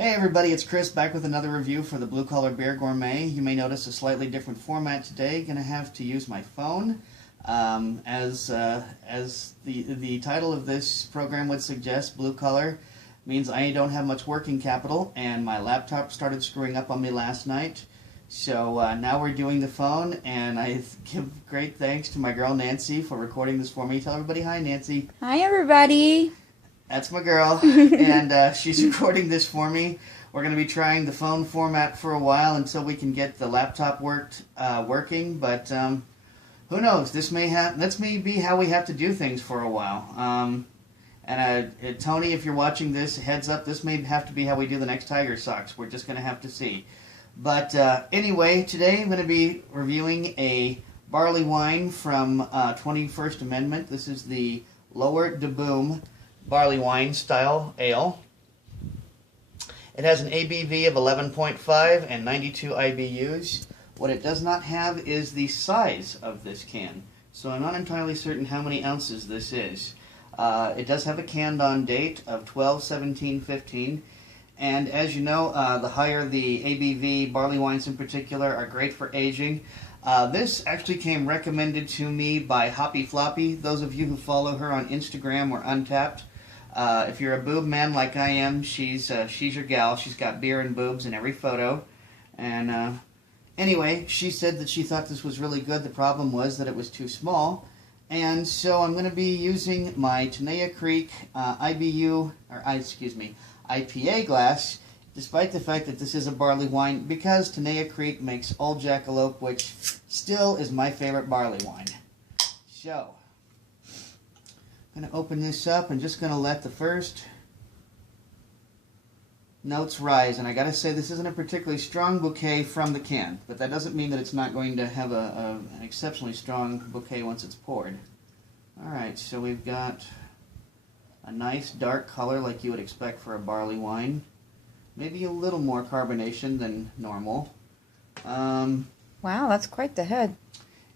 Hey everybody, it's Chris back with another review for the Blue Collar Beer Gourmet. You may notice a slightly different format today. Gonna have to use my phone. As the title of this program would suggest, Blue Collar means I don't have much working capital, and my laptop started screwing up on me last night. So now we're doing the phone, and I give great thanks to my girl Nancy for recording this for me. Tell everybody hi, Nancy. Hi, everybody. That's my girl, and she's recording this for me. We're going to be trying the phone format for a while until we can get the laptop working, but who knows? This may be how we have to do things for a while. Tony, if you're watching this, heads up, this may have to be how we do the next Tiger Sox. We're just going to have to see. But anyway, today I'm going to be reviewing a barley wine from 21st Amendment. This is the Lower de Boom Barleywine style ale. It has an ABV of 11.5 and 92 IBUs. What it does not have is the size of this can, so I'm not entirely certain how many ounces this is. It does have a canned on date of 12/17/15, and as you know, the higher the ABV barley wines in particular are great for aging. This actually came recommended to me by Hoppy Floppy. Those of you who follow her on Instagram or Untapped, if you're a boob man like I am, she's your gal. She's got beer and boobs in every photo. And anyway, she said that she thought this was really good. The problem was that it was too small. And so I'm going to be using my Tenaya Creek IPA glass, despite the fact that this is a barley wine, because Tenaya Creek makes Old Jackalope, which still is my favorite barley wine. So I'm going to open this up and just going to let the first notes rise. And I got to say, this isn't a particularly strong bouquet from the can, but that doesn't mean that it's not going to have an exceptionally strong bouquet once it's poured. Alright, so we've got a nice dark color like you would expect for a barley wine. Maybe a little more carbonation than normal. Wow, that's quite the head.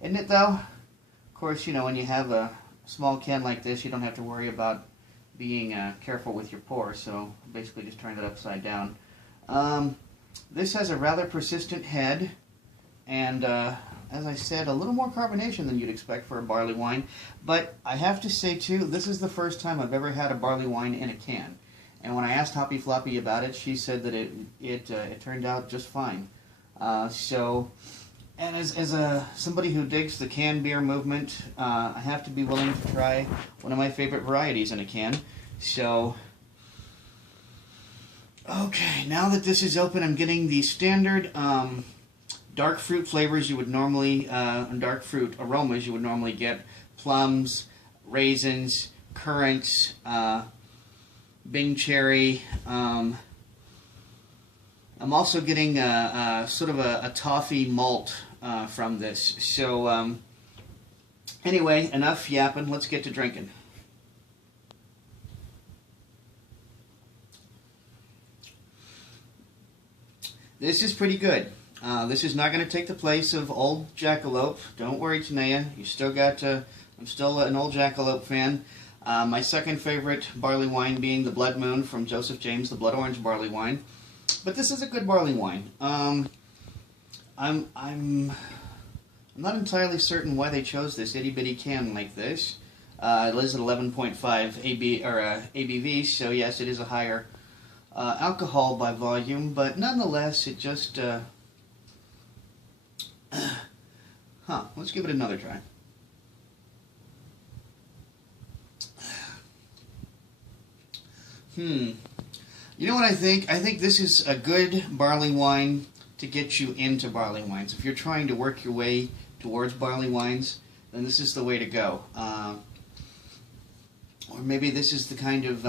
Isn't it, though? Of course, you know, when you have a small can like this, you don't have to worry about being careful with your pour, so basically just turn it upside down. This has a rather persistent head, and as I said, a little more carbonation than you'd expect for a barley wine. But I have to say, too, this is the first time I've ever had a barley wine in a can. And when I asked Hoppy Floppy about it, she said that it turned out just fine. And as somebody who digs the canned beer movement, I have to be willing to try one of my favorite varieties in a can. So, okay, now that this is open, I'm getting the standard dark fruit flavors you would normally, dark fruit aromas you would normally get: plums, raisins, currants, Bing cherry. I'm also getting sort of a toffee malt from this. So anyway, enough yapping. Let's get to drinking. This is pretty good. This is not going to take the place of Old Jackalope. Don't worry, Tenaya. You still got. I'm still an Old Jackalope fan. My second favorite barley wine being the Blood Moon from Joseph James, the Blood Orange barley wine. But this is a good barley wine. I'm not entirely certain why they chose this itty bitty can like this. It is at 11.5 ABV, so yes, it is a higher alcohol by volume, but nonetheless, it just let's give it another try. You know what I think? I think this is a good barley wine to get you into barley wines. If you're trying to work your way towards barley wines, then this is the way to go. Or maybe this is the kind of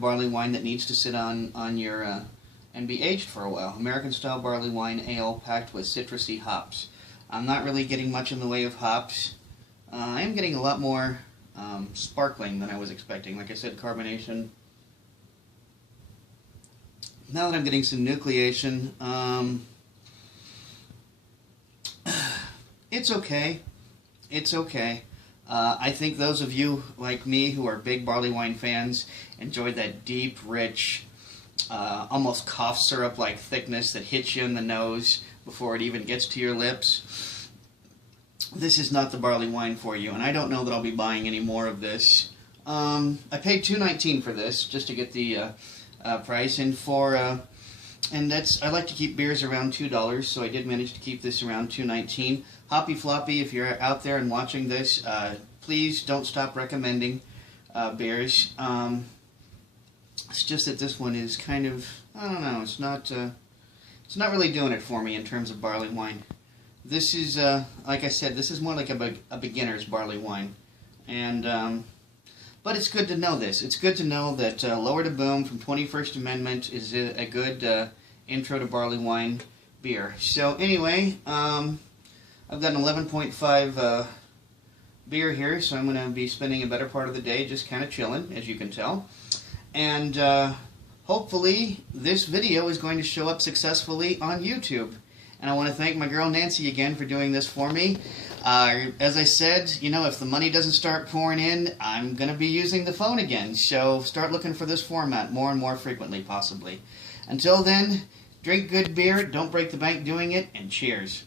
barley wine that needs to sit on your and be aged for a while. American style barley wine ale packed with citrusy hops. I'm not really getting much in the way of hops. I am getting a lot more sparkling than I was expecting. Like I said, carbonation. Now that I'm getting some nucleation, it's okay. It's okay. I think those of you like me who are big barley wine fans enjoy that deep, rich, almost cough syrup-like thickness that hits you in the nose before it even gets to your lips. This is not the barley wine for you, and I don't know that I'll be buying any more of this. I paid $2.19 for this just to get the price, and I like to keep beers around $2, so I did manage to keep this around $2.19. Hoppy Floppy, if you're out there and watching this, please don't stop recommending beers. It's just that this one is kind of, I don't know, it's not really doing it for me in terms of barley wine. This is, like I said, this is more like a beginner's barley wine. And, but it's good to know this. It's good to know that Lower to Boom from 21st Amendment is a good intro to barley wine beer. So anyway, I've got an 11.5 beer here, so I'm going to be spending a better part of the day just kind of chilling, as you can tell. And hopefully this video is going to show up successfully on YouTube. And I want to thank my girl Nancy again for doing this for me. As I said, you know, if the money doesn't start pouring in, I'm going to be using the phone again. So start looking for this format more and more frequently, possibly. Until then, drink good beer, don't break the bank doing it, and cheers.